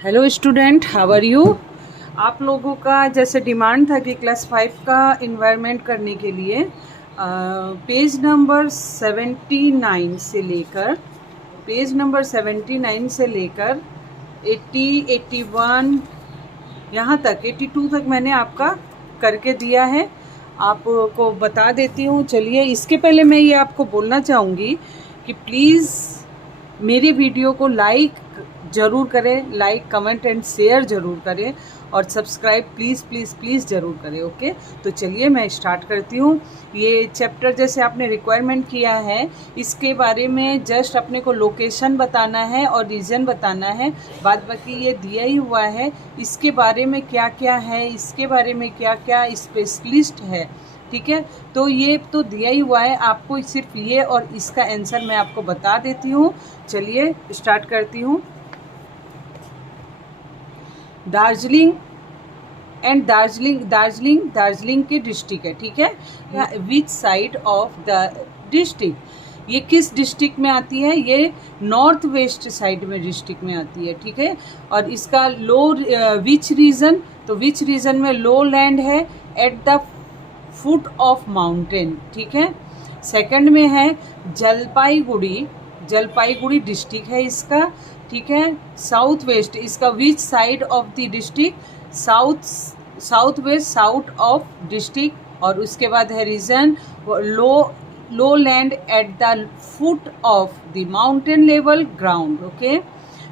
Hello student, how are you. आप लोगों का जैसे डिमांड था कि क्लास 5 का इन्वायरमेंट करने के लिए पेज नंबर 79 से लेकर 80, 81 यहाँ तक 82 तक मैंने आपका करके दिया है। आपको बता देती हूँ। चलिए, इसके पहले मैं ये आपको बोलना चाहूँगी कि प्लीज़ मेरी वीडियो को लाइक ज़रूर करें, लाइक कमेंट एंड शेयर ज़रूर करें और सब्सक्राइब प्लीज़ प्लीज़ प्लीज़ ज़रूर करें। ओके, तो चलिए मैं स्टार्ट करती हूँ। ये चैप्टर जैसे आपने रिक्वायरमेंट किया है, इसके बारे में जस्ट अपने को लोकेशन बताना है और रीज़न बताना है। बाद बाकी ये दिया ही हुआ है, इसके बारे में क्या क्या है, इसके बारे में क्या क्या स्पेशलिस्ट है। ठीक है, तो ये तो दिया ही हुआ है आपको, सिर्फ ये और इसका आंसर मैं आपको बता देती हूँ। चलिए स्टार्ट करती हूँ। दार्जिलिंग एंड दार्जिलिंग के डिस्ट्रिक्ट है। ठीक है, which side of the district, ये किस डिस्ट्रिक्ट में आती है? ये नॉर्थ वेस्ट साइड में डिस्ट्रिक्ट में आती है। ठीक है, और इसका लो विच रीजन, तो विच रीजन में लो लैंड है eight the foot of mountain. ठीक है, सेकंड में है जलपाईगुड़ी डिस्ट्रिक्ट है इसका। ठीक है, साउथ वेस्ट, इसका which side of the district? South west south of district. और उसके बाद है region low land at the foot of the mountain level ground. Okay,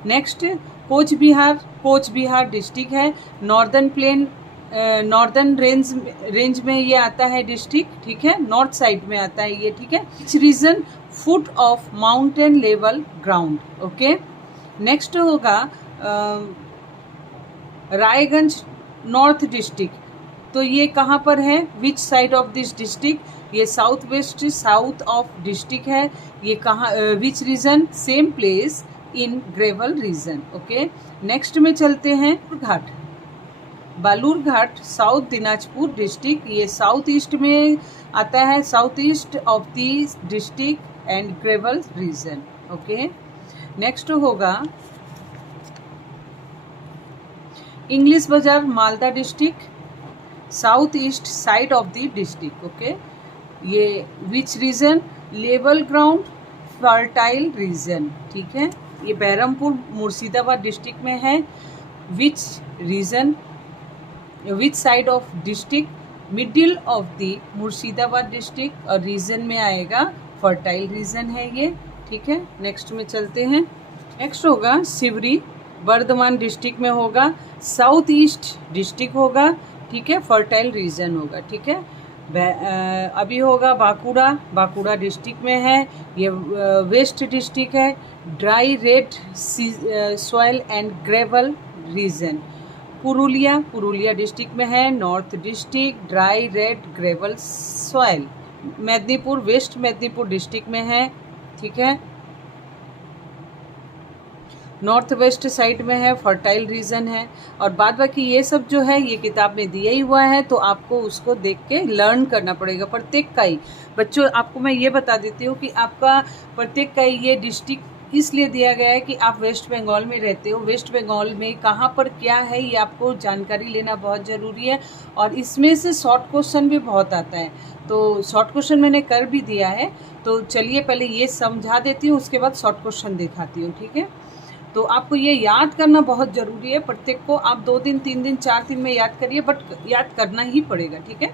next Cooch Behar district है। नॉर्दर्न रेंज में ये आता है डिस्ट्रिक्ट। ठीक है, नॉर्थ साइड में आता है ये। ठीक है, each region foot of mountain level ground. Okay, next होगा रायगंज नॉर्थ डिस्ट्रिक्ट। तो ये कहाँ पर है? Which side of this district? ये south west south of district है। ये कहाँ, which region? Same place in gravel region. Okay, next में चलते हैं बालूरघाट साउथ दिनाजपुर डिस्ट्रिक्ट। ये साउथ ईस्ट में आता है, south east of the district and gravel region. Okay, next होगा इंग्लिश बाजार Malda district, south east side of the district. Okay, ये which region? Level ground fertile region. ठीक है, ये बहरमपुर मुर्शिदाबाद डिस्ट्रिक्ट में है। Which region, which side of district? Middle of the Murshidabad district और region में आएगा फर्टाइल रीजन है ये। ठीक है, नेक्स्ट में चलते हैं। नेक्स्ट होगा सिवरी, बर्धमान डिस्ट्रिक्ट में होगा, साउथ ईस्ट डिस्ट्रिक्ट होगा। ठीक है, फर्टाइल रीजन होगा। ठीक है, अभी होगा बांकुड़ा डिस्ट्रिक्ट में है, ये वेस्ट डिस्ट्रिक्ट है। Dry red soil and gravel region. Purulia district में है, north district, dry red gravel soil. Medinipur west Medinipur district में है। ठीक है, नॉर्थ वेस्ट साइड में है, फर्टाइल रीजन है। और बाद बाकी ये सब जो है ये किताब में दिया ही हुआ है, तो आपको उसको देख के लर्न करना पड़ेगा प्रत्येक का ही। बच्चों, आपको मैं ये बता देती हूँ कि आपका प्रत्येक का ही ये डिस्ट्रिक्ट इसलिए दिया गया है कि आप वेस्ट बंगाल में रहते हो। वेस्ट बंगाल में कहाँ पर क्या है ये आपको जानकारी लेना बहुत ज़रूरी है, और इसमें से शॉर्ट क्वेश्चन भी बहुत आता है। तो शॉर्ट क्वेश्चन मैंने कर भी दिया है, तो चलिए पहले ये समझा देती हूँ, उसके बाद शॉर्ट क्वेश्चन दिखाती हूँ। ठीक है, तो आपको ये याद करना बहुत ज़रूरी है। प्रत्येक को आप 2 दिन 3 दिन 4 दिन में याद करिए, बट याद करना ही पड़ेगा। ठीक है,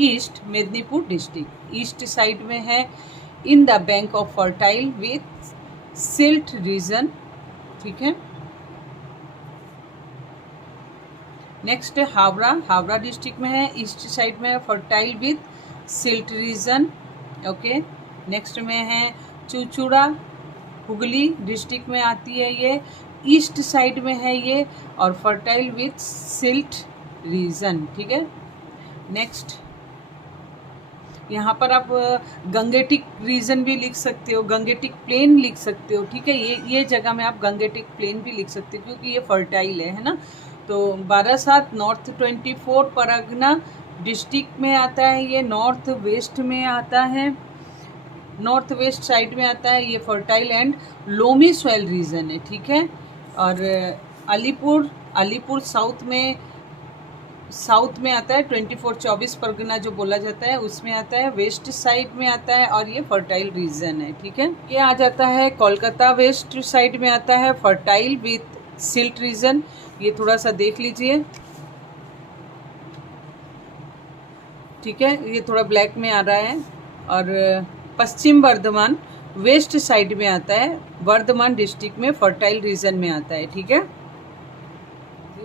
east Medinipur district east side में है, in the bank of fertile with silt region. ठीक है, नेक्स्ट हावड़ा डिस्ट्रिक्ट में है, ईस्ट साइड में है, fertile with silt region. Okay, next में है चूचूड़ा, हुगली डिस्ट्रिक्ट में आती है, ये ईस्ट साइड में है ये, और फर्टाइल विथ सिल्ट रीजन। ठीक है, नेक्स्ट यहाँ पर आप गंगेटिक रीजन भी लिख सकते हो, गंगेटिक प्लेन लिख सकते हो। ठीक है, ये जगह में आप गंगेटिक प्लेन भी लिख सकते हो क्योंकि ये फर्टाइल है ना। तो बारासात नॉर्थ 24 परगना डिस्ट्रिक्ट में आता है, ये नॉर्थ वेस्ट में आता है, नॉर्थ वेस्ट साइड में आता है, ये fertile and loamy soil region है। ठीक है, और अलीपुर, अलीपुर साउथ में आता है, 24 परगना जो बोला जाता है उसमें आता है, वेस्ट साइड में आता है और ये फर्टाइल रीजन है, ठीक है। ये आ जाता है कोलकाता, वेस्ट साइड में आता है, फर्टाइल विथ सिल्ट रीजन। ये थोड़ा सा देख लीजिए, ठीक है, ये थोड़ा ब्लैक में आ रहा है। और पश्चिम बर्धमान वेस्ट साइड में आता है, बर्धमान डिस्ट्रिक्ट में फर्टाइल रीजन में आता है, ठीक है।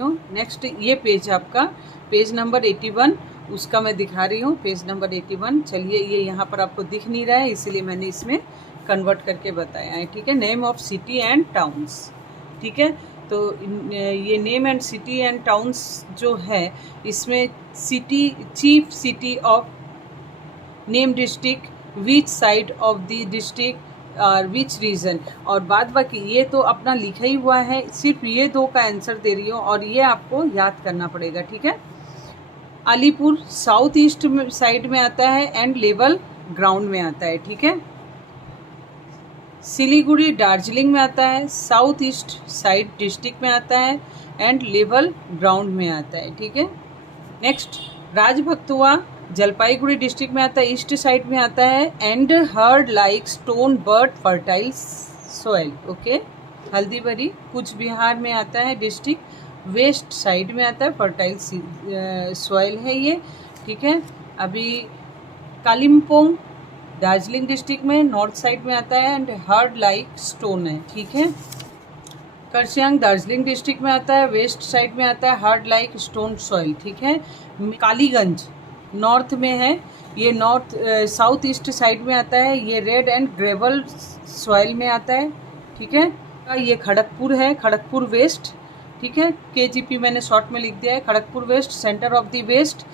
नेक्स्ट ये पेज आपका पेज नंबर 81, उसका मैं दिखा रही हूँ, पेज नंबर 81। चलिए, ये यहाँ पर आपको दिख नहीं रहा है इसीलिए मैंने इसमें कन्वर्ट करके बताया है, ठीक है। Name of city and towns, ठीक है। तो ये name and city and towns जो है, इसमें city, chief city of name district, which side of the district और विच रीजन, और बाद बाकी ये तो अपना लिखा ही हुआ है, सिर्फ ये दो का आंसर दे रही हूँ और ये आपको याद करना पड़ेगा, ठीक है। अलीपुर साउथ ईस्ट साइड में आता है एंड लेवल ग्राउंड में आता है, ठीक है। सिलीगुड़ी दार्जिलिंग में आता है, साउथ ईस्ट साइड डिस्ट्रिक्ट में आता है एंड लेवल ग्राउंड में आता है, ठीक है। नेक्स्ट राजभक्तुआ जलपाईगुड़ी डिस्ट्रिक्ट में आता है, ईस्ट साइड में आता है and hard like stone but fertile soil, okay. Haldibari Cooch Behar में आता है डिस्ट्रिक्ट, वेस्ट साइड में आता है, फर्टाइल सॉइल है ये, ठीक है। अभी कालिम्पोंग दार्जिलिंग डिस्ट्रिक्ट में नॉर्थ साइड में आता है एंड हार्ड लाइक स्टोन है, ठीक है। करसियांग दार्जिलिंग डिस्ट्रिक्ट में आता है, वेस्ट साइड में आता है, हार्ड लाइक स्टोन सॉइल, ठीक है। कालीगंज नॉर्थ में है, ये नॉर्थ साउथ ईस्ट साइड में आता है, ये रेड एंड ग्रेवल सॉइल में आता है, ठीक है। ये खड़गपुर है, खड़गपुर वेस्ट, ठीक है। KGP मैंने शॉर्ट में लिख दिया है, Kharagpur west, centre of the west,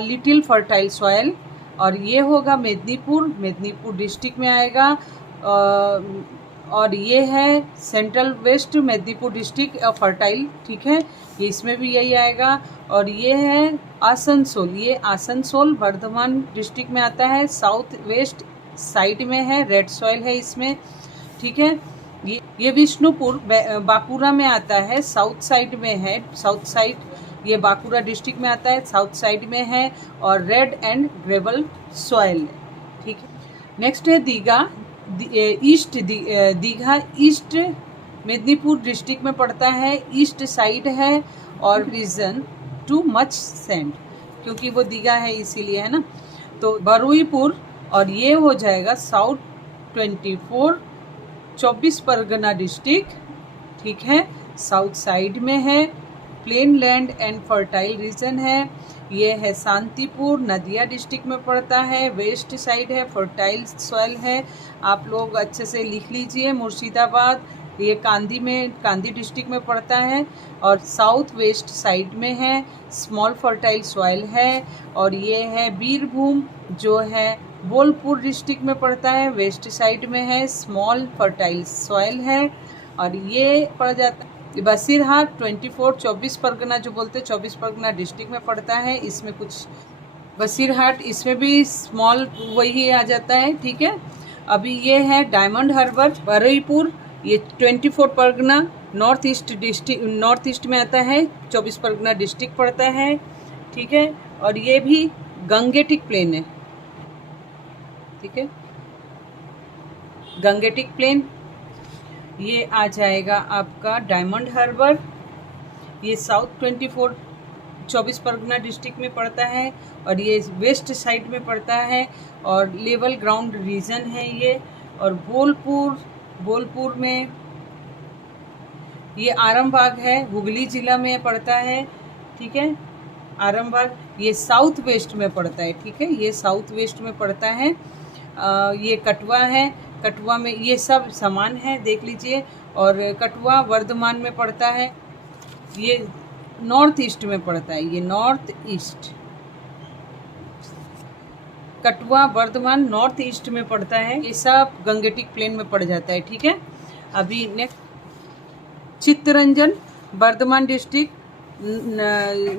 little fertile soil. और ये होगा मेदिनीपुर, मेदिनीपुर डिस्ट्रिक्ट में आएगा, और ये है central west Medinipur district fertile, ठीक है, ये इसमें भी यही आएगा। और ये है आसनसोल, ये आसनसोल बर्धमान डिस्ट्रिक्ट में आता है, साउथ वेस्ट साइड में है, रेड सॉइल है इसमें, ठीक है। ये विष्णुपुर बांकुड़ा में आता है, साउथ साइड में है, साउथ साइड ये बांकुड़ा डिस्ट्रिक्ट में आता है, साउथ साइड में है और रेड एंड ग्रेवल सॉइल है, ठीक है। नेक्स्ट है Digha, east Digha east Medinipur district में पड़ता है, ईस्ट साइड है और रीजन टू मच सैंड, क्योंकि वो दीघा है इसीलिए, है ना। तो बरुईपुर, और ये हो जाएगा साउथ 24 परगना डिस्ट्रिक्ट, ठीक है, साउथ साइड में है, plain land and fertile region है। ये है शांतिपुर, नदिया डिस्ट्रिक्ट में पड़ता है, वेस्ट साइड है, फर्टाइल सॉइल है, आप लोग अच्छे से लिख लीजिए। मुर्शिदाबाद ये कांदी डिस्ट्रिक्ट में पड़ता है और साउथ वेस्ट साइड में है, स्मॉल फर्टाइल सॉइल है। और ये है बीरभूम जो है बोलपुर डिस्ट्रिक्ट में पड़ता है, वेस्ट साइड में है, स्मॉल फर्टाइल सॉइल है। और ये पड़ जाता है बसीरहाट 24 परगना जो बोलते हैं, 24 परगना डिस्ट्रिक्ट में पड़ता है, इसमें कुछ बसीरहाट, इसमें भी स्मॉल वही आ जाता है, ठीक है। अभी ये है डायमंड हार्बर बरुईपुर, ये 24 परगना नॉर्थ ईस्ट में आता है, 24 परगना डिस्ट्रिक्ट पड़ता है, ठीक है। और ये भी गंगेटिक प्लेन है, ठीक है, गंगेटिक प्लेन, ये आ जाएगा आपका डायमंड हार्बर, ये साउथ 24 परगना डिस्ट्रिक्ट में पड़ता है और ये वेस्ट साइड में पड़ता है और लेवल ग्राउंड रीजन है ये। और बोलपुर में ये आरामबाग है, हुगली जिला में पड़ता है, ठीक है। आरामबाग ये साउथ वेस्ट में पड़ता है, ठीक है, ये साउथ वेस्ट में पड़ता है। ये कटवा है, कटवा में ये सब समान है, देख लीजिए। और कटवा वर्धमान में पड़ता है, ये नॉर्थ ईस्ट में पड़ता है, ये नॉर्थ ईस्ट, कटवा वर्धमान नॉर्थ ईस्ट में पड़ता है, ये सब गंगेटिक प्लेन में पड़ जाता है, ठीक है। अभी next Chittaranjan Bardhaman district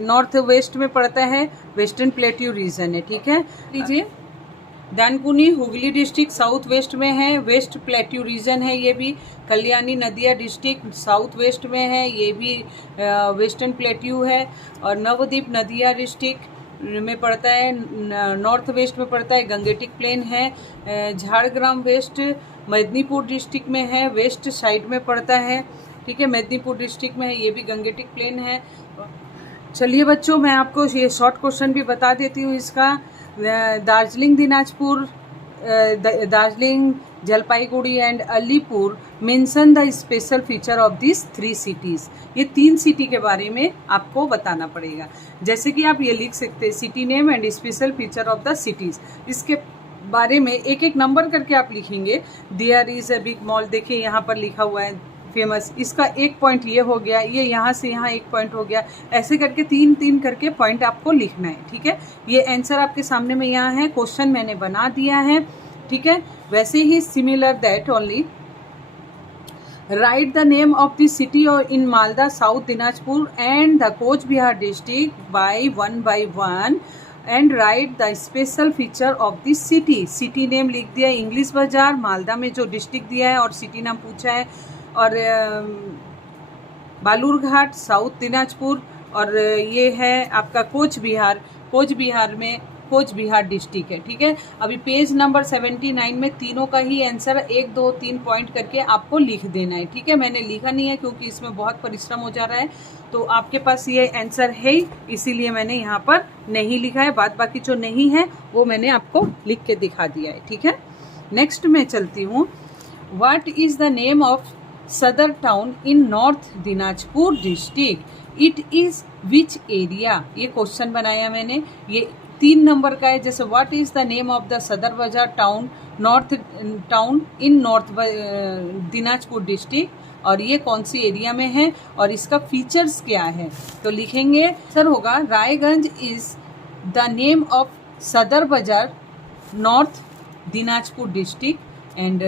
north west में पड़ता है, वेस्टर्न प्लेट्यू रीजन है, ठीक है। लीजिए Dankuni Hooghly district south waste में है, वेस्ट प्लेट्यू रीजन है ये भी। कल्याणी नदिया डिस्ट्रिक्ट साउथ वेस्ट में है, ये भी वेस्टर्न प्लेट्यू है। और नवद्वीप नदिया डिस्ट्रिक्ट में पड़ता है, नॉर्थ वेस्ट में पड़ता है, गंगेटिक प्लेन है। झाड़ग्राम वेस्ट मेदिनीपुर डिस्ट्रिक्ट में है, वेस्ट साइड में पड़ता है, ठीक है, मेदिनीपुर डिस्ट्रिक्ट में है, ये भी गंगेटिक प्लेन है। चलिए बच्चों, मैं आपको ये शॉर्ट क्वेश्चन भी बता देती हूँ इसका। Darjeeling Dinajpur, Darjeeling, Jalpaiguri and Alipur mention the special feature of this 3 cities. ये 3 सिटी के बारे में आपको बताना पड़ेगा। जैसे कि आप ये लिख सकते हैं, city name and special feature of the cities. इसके बारे में एक एक नंबर करके आप लिखेंगे। There is a big mall, देखिए यहाँ पर लिखा हुआ है फेमस, इसका एक पॉइंट ये हो गया, ये यहाँ से यहाँ एक पॉइंट हो गया, ऐसे करके 3-3 करके पॉइंट आपको लिखना है, ठीक है। ये आंसर आपके सामने में यहाँ है, क्वेश्चन मैंने बना दिया है, ठीक है। वैसे ही similar that only write the name of the city और in Malda, south Dinajpur and the Cooch Behar district by one and write the special feature of this city. City name लिख दिया, इंग्लिश बाजार, मालदा में जो डिस्ट्रिक्ट दिया है और सिटी नाम पूछा है, और बालूरघाट साउथ दिनाजपुर, और ये है आपका कोच बिहार में कोच बिहार डिस्ट्रिक्ट है, ठीक है। अभी पेज नंबर 79 में तीनों का ही आंसर 1, 2, 3 पॉइंट करके आपको लिख देना है, ठीक है। मैंने लिखा नहीं है क्योंकि इसमें बहुत परिश्रम हो जा रहा है, तो आपके पास ये आंसर है इसीलिए मैंने यहाँ पर नहीं लिखा है। बाकी जो नहीं है वो मैंने आपको लिख के दिखा दिया है, ठीक है। नेक्स्ट मैं चलती हूँ। What is the name of Sadar town in north Dinajpur district, it is which area. ये क्वेश्चन बनाया मैंने, ये 3 नंबर का है। जैसे what is the name of the Sadar Bazar town in north Dinajpur district, और ये कौन सी एरिया में है और इसका फीचर्स क्या है, तो लिखेंगे सर होगा Raiganj is the name of sadar bazar north Dinajpur district and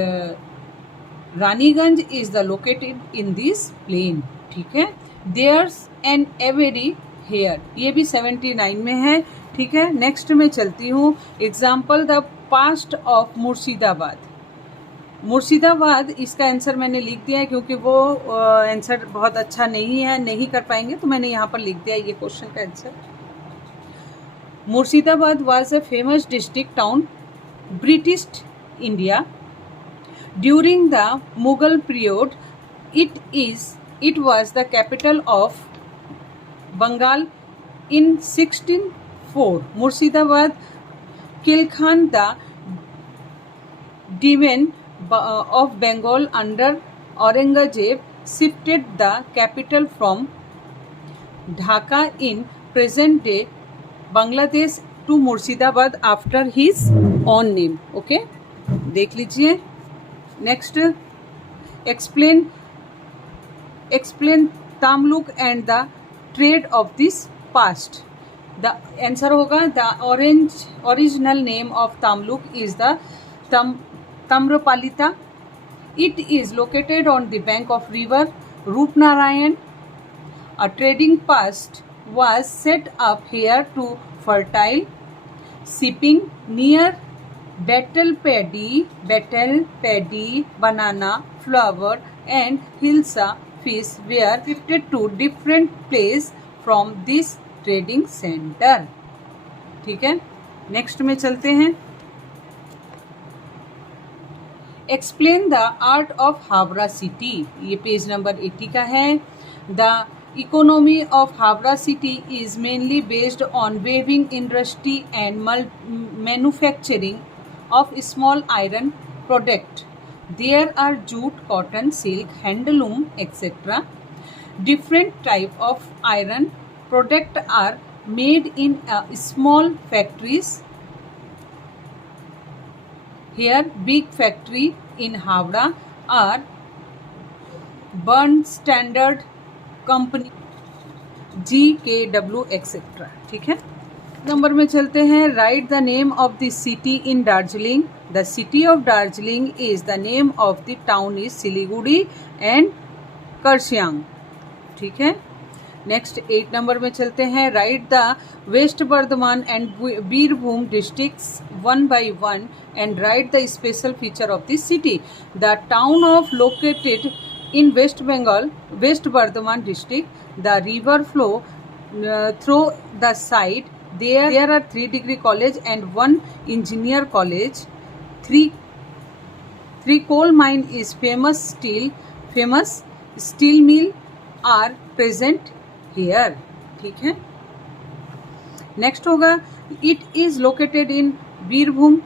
Raniganj is the located in this plain, ठीक है। देयर्स एन एवेरी हेयर, ये भी 79 में है, ठीक है। नेक्स्ट में चलती हूँ। Example the past of Murshidabad, इसका आंसर मैंने लिख दिया है क्योंकि वो आंसर बहुत अच्छा नहीं कर पाएंगे, तो मैंने यहाँ पर लिख दिया ये क्वेश्चन का answer. Murshidabad was a famous district town British India during the Mughal period. It was the capital of Bengal in 1604. Murshidabad, Kilkhan, the Diwan of Bengal under Aurangzeb, shifted the capital from Dhaka in present-day Bangladesh to Murshidabad after his own name. Okay, देख लीजिए। Next, explain Tamluk and the trade of this past. The answer होगा the original name of Tamluk is the Tamrapalita. It is located on the bank of river Rupnarayan. A trading post was set up here to fertile shipping near battle paddy, banana, flower and hilsa fish were shifted to different place from this trading center, ठीक है। Next में चलते हैं। Explain the art of Howrah city, ये page number 80 का है। The economy of Howrah city is mainly based on weaving industry and manufacturing of small iron product. There are jute, cotton, silk, handloom, etc. Different type of iron product are made in small factories. Here, big factory in Havda are Burn Standard Company, GKW, etc. ठीक है। Number में चलते हैं। Write the name of the city in Darjeeling. The city of Darjeeling is the name of the town is Siliguri and Kurseong, ठीक है। Next 8 number में चलते हैं. Write the west Bardhaman and Birbhum districts one by one and write the special feature of the city. The town of located in West Bengal, West Bardhaman district, the river flow through the site. There are 3 degree college and 1 engineer college. 3 coal mine is famous steel mill are present here. ठीक है. Next होगा, it is located in Birbhum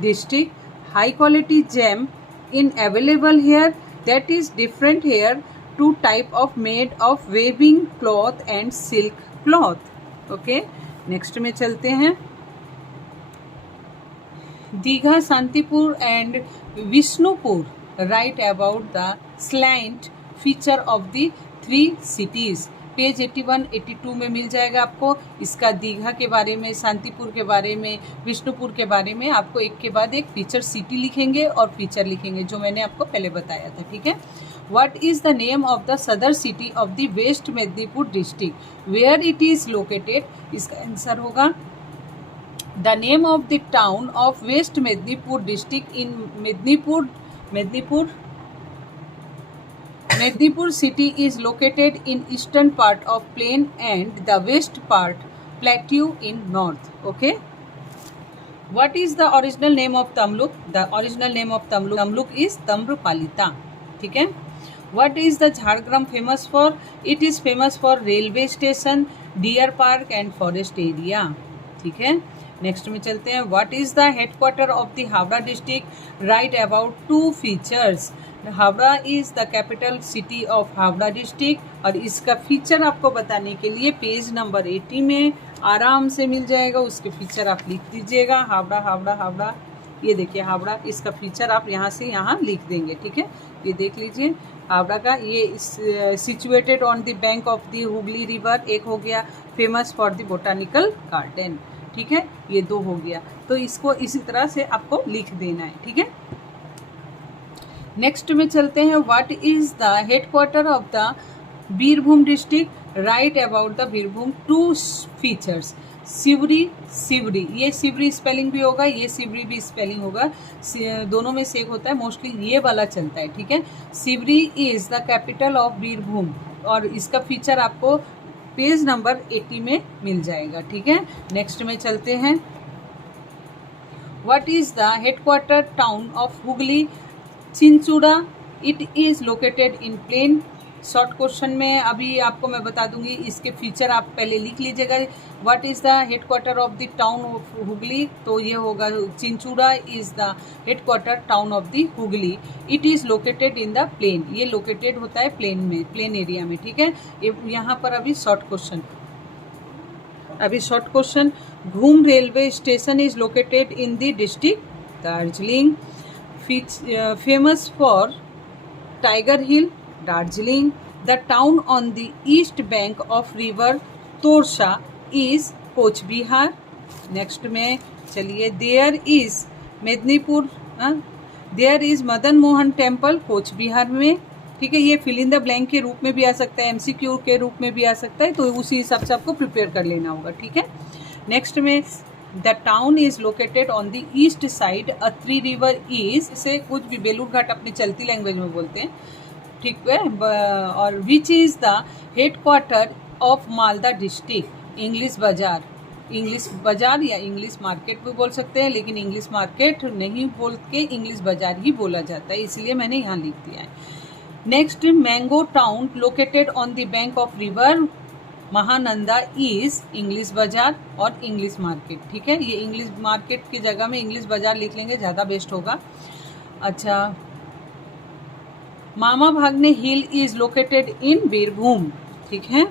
district. High quality gem in available here. That is different here. 2 type of made of weaving cloth and silk cloth. Okay. Next में चलते हैं. Digha, Shantipur and Bishnupur. Write about the slant feature of the 3 cities. Page 81, 82 में मिल जाएगा आपको. इसका दीघा के बारे में, शांतिपुर के बारे में, विष्णुपुर के बारे में आपको एक के बाद एक फीचर सिटी लिखेंगे और फीचर लिखेंगे, जो मैंने आपको पहले बताया था. ठीक है. What is the name of the Sadar city of the west Medinipur district, where it is located. इसका आंसर होगा the name of the town of west Medinipur district in Mednipur city is located in eastern part of plain and the west part plateau in north. Okay. What is the original name of Tamluk? The original name of Tamluk is Tamrupalita. ठीक है. What is the Jhargram famous for? It is famous for railway station, deer park and forest area. ठीक है. Next में चलते हैं. What is the headquarter of the Howrah district. Right about 2 features. Howrah is the capital city of Howrah district. और इसका feature आपको बताने के लिए पेज नंबर 80 में आराम से मिल जाएगा. उसके फीचर आप लिख दीजिएगा. हावड़ा हावड़ा हावड़ा. ये देखिए हावड़ा, इसका फीचर आप यहाँ से यहाँ लिख देंगे. ठीक है. ये देख लीजिए हावड़ा का. ये situated on the bank of the Hooghly river. एक हो गया. Famous for the botanical garden. ठीक है. ये 2 हो गया. तो इसको इसी तरह से आपको लिख देना है. ठीक है. नेक्स्ट में चलते हैं. What is the headquarter of the Birbhum district. Right about the Birbhum 2 features. Sivri, ये सिवरी स्पेलिंग भी होगा, ये सिवरी भी स्पेलिंग होगा. दोनों में से एक होता है. मोस्टली ये वाला चलता है. ठीक है. Sivri is the capital of Birbhum. और इसका फीचर आपको पेज नंबर 80 में मिल जाएगा. ठीक है. नेक्स्ट में चलते हैं. What is the headquarter town of Hooghly. Chinchura. It is located in plain. Short question में अभी आपको मैं बता दूंगी. इसके फीचर आप पहले लिख लीजिएगा. What is the headquarter of the town of Hooghly. तो ये होगा Chinchura is the headquarter town of the Hooghly. It is located in the plain. ये लोकेटेड होता है प्लेन में, प्लेन एरिया में. ठीक है. यहाँ पर अभी शॉर्ट क्वेश्चन. घूम railway station is located in the district Darjeeling. Famous for tiger hill, Darjeeling. The town on the east bank of river Torsha is Koch Bihar. Next में चलिए. There is Medinipur. There is Madan Mohan temple coach Bihar में. ठीक है. ये fill in the blank के रूप में भी आ सकता है, MCQ के रूप में भी आ सकता है. तो उसी हिसाब से आपको प्रिपेयर कर लेना होगा. ठीक है. नेक्स्ट में the town is located on the east side. Atreyee river is, इसे कुछ भी बेलूर घाट अपनी चलती लैंग्वेज में बोलते हैं. ठीक है. और which is the headquarter of Malda district. English बाजार या इंग्लिश मार्केट भी बोल सकते हैं, लेकिन इंग्लिश मार्केट नहीं बोल के इंग्लिश बाजार ही बोला जाता है, इसलिए मैंने यहाँ लिख दिया है. Next, mango town located on the bank of river Mahananda is English बाजार और इंग्लिश मार्केट. ठीक है. ये इंग्लिश मार्केट की जगह में इंग्लिश बाजार लिख लेंगे, ज़्यादा बेस्ट होगा. अच्छा. Mama Bhagne hill is located in Birbhum. ठीक है.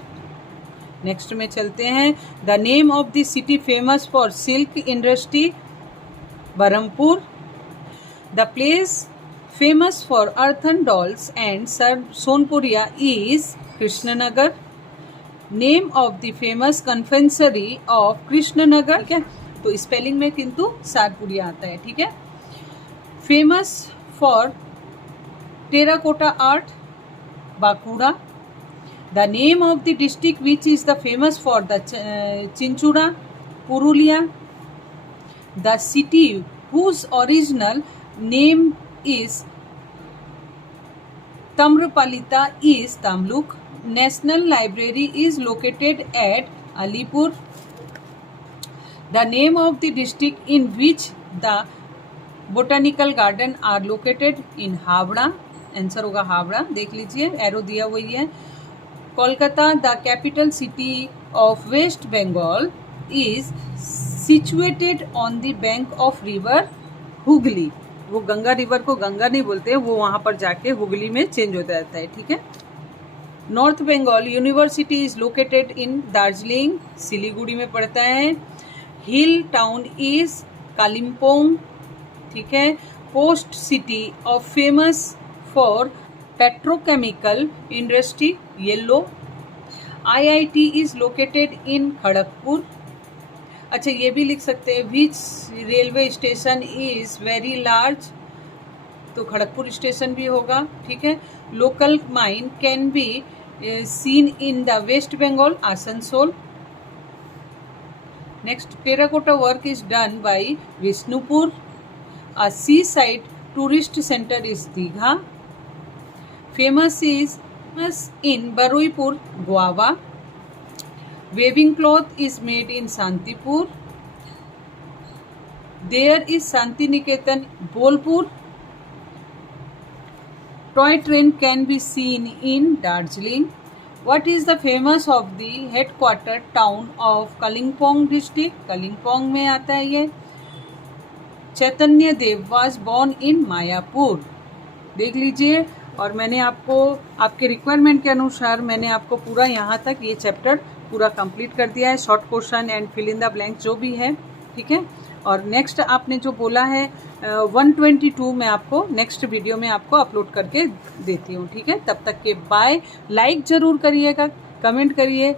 नेक्स्ट में चलते हैं. The name of the city famous for silk industry Berhampore. The place famous for earthen dolls and सोनपुरिया is Krishnanagar. Name of the famous confectionery of Krishnanagar. ठीक है. तो स्पेलिंग में किंतु सारपुरिया आता है. ठीक है. Famous for terracotta art Bankura. The name of the district which is the famous for the Chinchura, Purulia. The city whose original name is Tamrapalita is Tamluk. National Library is located at Alipur. The name of the district in which the botanical garden are located in Howrah. Answer होगा हावड़ा. देख लीजिए arrow दिया हुआ ही है. Kolkata, the capital city of West Bengal, is situated on the bank of river Hooghly. वो Ganga river को गंगा नहीं बोलते, वो वहाँ पर जाके हुगली में चेंज होता रहता है. ठीक है. North Bengal University is located in Darjeeling, Siliguri में पड़ता है. Hill town is Kalimpong. ठीक है. Post city of famous for petrochemical industry, yellow. IIT is located in Kharagpur. अच्छा, ये भी लिख सकते हैं which railway station is very large, तो खड़गपुर स्टेशन भी होगा. ठीक है. Local mine can be seen in the West Bengal, Asansol. Next, terracotta work is done by Vishnupur. A sea side tourist centre is Digha. Famous is in Baruipur, Goa. Weaving cloth is made in Santipur. There is Santiniketan, Bolpur. Toy train can be seen in Darjeeling. What is the famous of the headquarter town of Kalimpong district? Kalimpong में आता है ये. चैतन्य देव was born in Mayapur. देख लीजिए. और मैंने आपको आपके रिक्वायरमेंट के अनुसार मैंने आपको पूरा यहाँ तक ये चैप्टर पूरा कंप्लीट कर दिया है. Short question and fill in the blank जो भी है. ठीक है. और नेक्स्ट आपने जो बोला है 122 मैं आपको नेक्स्ट वीडियो में आपको अपलोड करके देती हूँ. ठीक है. तब तक के बाय. लाइक ज़रूर करिएगा, कमेंट करिए.